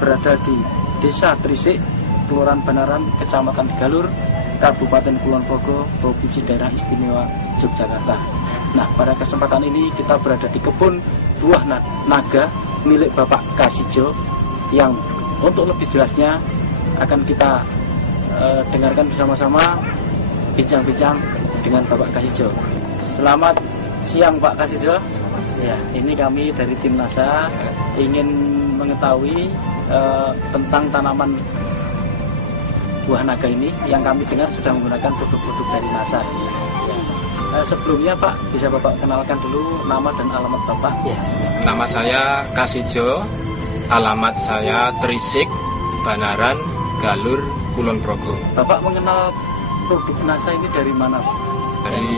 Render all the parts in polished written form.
berada di Desa Trisik, Kelurahan Banaran, Kecamatan Galur, Kabupaten Kulon Progo, Provinsi Daerah Istimewa Yogyakarta. Nah, pada kesempatan ini kita berada di kebun buah naga milik Bapak Kasijo, yang untuk lebih jelasnya akan kita dengarkan bersama-sama bincang-bincang dengan Bapak Kasijo. Selamat siang Pak Kasijo. Ya, ini kami dari tim NASA ingin mengetahui tentang tanaman buah naga ini yang kami dengar sudah menggunakan produk-produk dari NASA. Sebelumnya Pak, bisa Bapak kenalkan dulu nama dan alamat Bapak? Ya. Nama saya Kasijo, alamat saya Trisik, Banaran, Galur, Kulon Progo. Bapak mengenal produk NASA ini dari mana Pak? Dari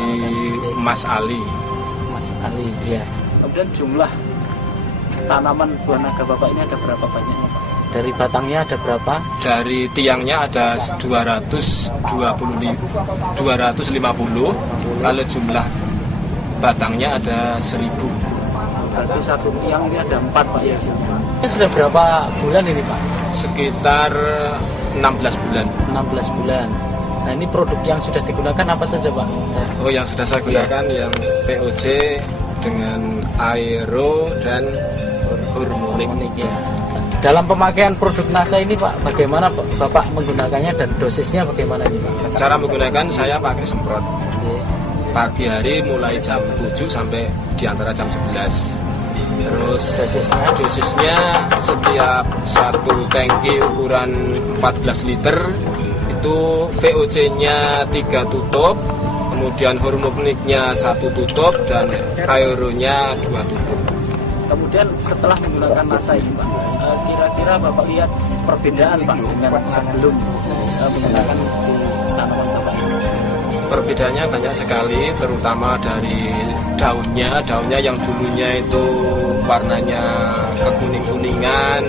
Mas Ali. Mas Ali, ya. Kemudian jumlah tanaman buah naga Bapak ini ada berapa banyaknya Pak? Dari batangnya ada berapa? Dari tiangnya ada 250. Kalau jumlah batangnya ada 1000. Berarti satu tiang ini ada 4 Pak ya? Ini sudah berapa bulan ini Pak? Sekitar 16 bulan. 16 bulan. Nah, ini produk yang sudah digunakan apa saja Pak? Oh, yang sudah saya gunakan yang POJ dengan Aero dan Hormonik ya. Dalam pemakaian produk NASA ini Pak, bagaimana Bapak menggunakannya dan dosisnya bagaimana ini Pak? Cara menggunakan saya pakai semprot. Pagi hari mulai jam 7 sampai di antara jam 11. Terus dosisnya setiap satu tangki ukuran 14 liter itu VOC-nya 3 tutup, kemudian hormoniknya 1 tutup dan aeronya 2 tutup. Kemudian setelah menggunakan NASA ini Pak, kira-kira Bapak lihat perbedaan Pak dengan sebelum menggunakan di tanaman Bapak ini? Perbedaannya banyak sekali, terutama dari daunnya yang dulunya itu warnanya kekuning-kuningan,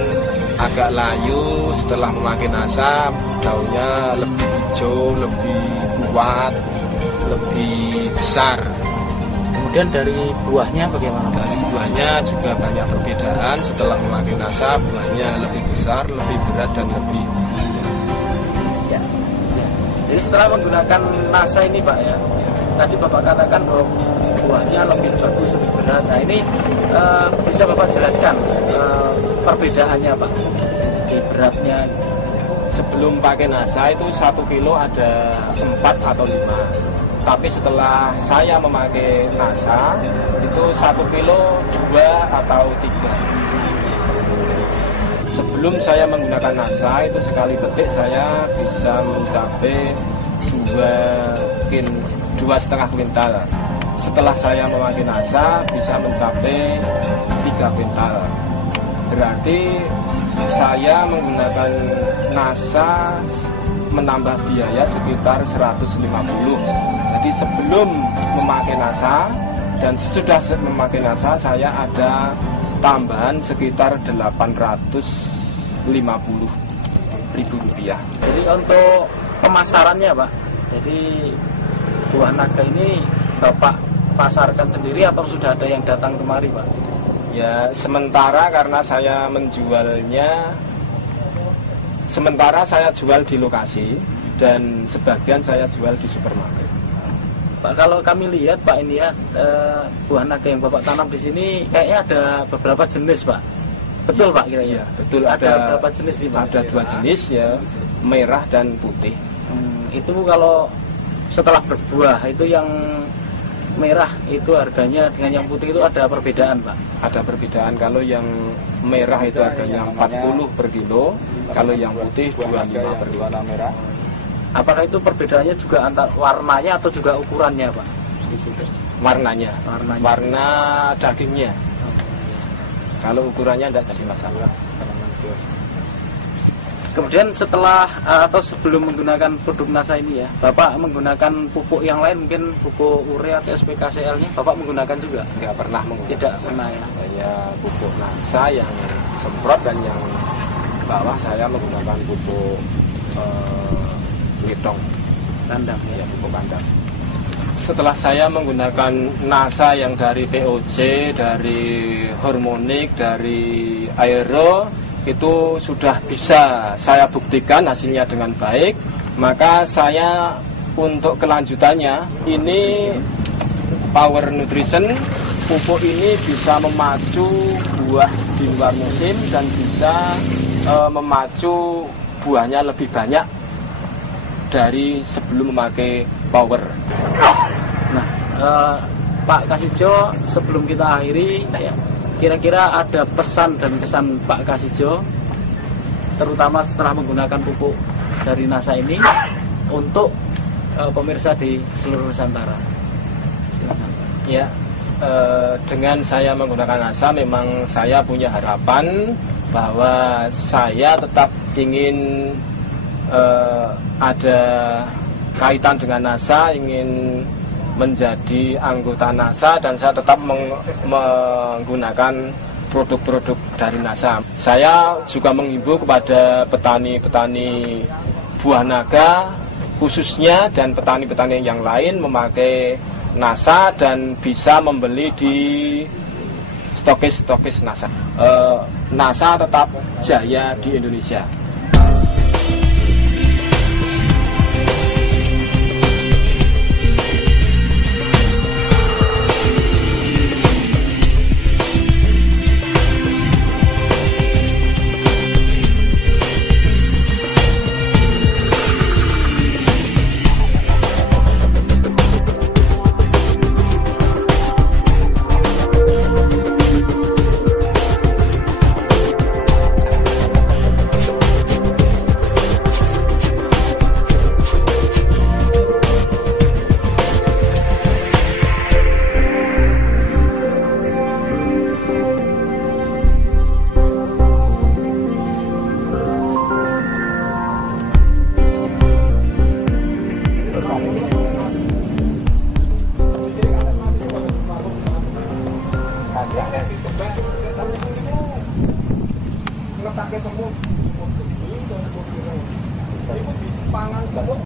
agak layu. Setelah memakai NASA, daunnya lebih hijau, lebih kuat, lebih besar. Kemudian dari buahnya bagaimana? Dari buahnya juga banyak perbedaan. Setelah memakai NASA, buahnya lebih besar, lebih berat dan lebih. Ya. Jadi setelah menggunakan NASA ini Pak ya, tadi Bapak katakan bahwa buahnya lebih bagus, lebih berat. Nah ini bisa Bapak jelaskan perbedaannya Pak di beratnya? Sebelum pakai NASA itu 1 kilo ada 4 atau 5. Tapi setelah saya memakai NASA itu 1 kilo 2 atau 3. Sebelum saya menggunakan NASA itu sekali petik saya bisa mencapai 2,5 kuintal. Setelah saya memakai NASA bisa mencapai 3 kuintal. Berarti saya menggunakan NASA menambah biaya sekitar 150. Jadi sebelum memakai NASA dan sesudah memakai NASA saya ada tambahan sekitar 850.000 rupiah. Jadi untuk pemasarannya Pak, jadi buah naga ini Bapak pasarkan sendiri atau sudah ada yang datang kemari Pak? Ya, sementara karena saya menjualnya, sementara saya jual di lokasi dan sebagian saya jual di supermarket. Pak, kalau kami lihat Pak ini ya, buah naga yang Bapak tanam di sini kayaknya ada beberapa jenis Pak. Betul Pak kira-kira? Ya, betul, ada beberapa jenis nih Pak? Ada 2 jenis ya, merah dan putih. Itu kalau setelah berbuah itu yang merah itu harganya dengan yang putih itu ada perbedaan Pak? Ada perbedaan, kalau yang merah itu harganya 40 per kilo, kalau yang putih 25 per kilo. Merah. Apakah itu perbedaannya juga antara warnanya atau juga ukurannya Pak? Di situ. Warnanya. Warna dagingnya. Kalau ukurannya tidak jadi masalah. Kemudian setelah atau sebelum menggunakan produk NASA ini ya, Bapak menggunakan pupuk yang lain, mungkin pupuk urea atau SPKCL-nya Bapak menggunakan juga? Tidak pernah menggunakan. Tidak pernah ya? Hanya pupuk NASA yang semprot, dan yang bawah saya menggunakan pupuk lidong kandang ya, pupuk kandang. Setelah saya menggunakan NASA yang dari POJ, dari Hormonik, dari Aero, itu sudah bisa saya buktikan hasilnya dengan baik, maka saya untuk kelanjutannya ini Power Nutrition, pupuk ini bisa memacu buah di luar musim dan bisa memacu buahnya lebih banyak dari sebelum memakai Power. Nah, Pak Kasijo, sebelum kita akhiri, kira-kira ada pesan dan kesan Pak Kasijo, terutama setelah menggunakan pupuk dari NASA ini untuk pemirsa di seluruh Nusantara. Silakan. Ya, dengan saya menggunakan NASA, memang saya punya harapan bahwa saya tetap ingin ada kaitan dengan NASA, ingin menjadi anggota NASA, dan saya tetap menggunakan produk-produk dari NASA. Saya juga menghimbau kepada petani-petani buah naga khususnya dan petani-petani yang lain memakai NASA dan bisa membeli di stokis-stokis NASA. NASA tetap jaya di Indonesia.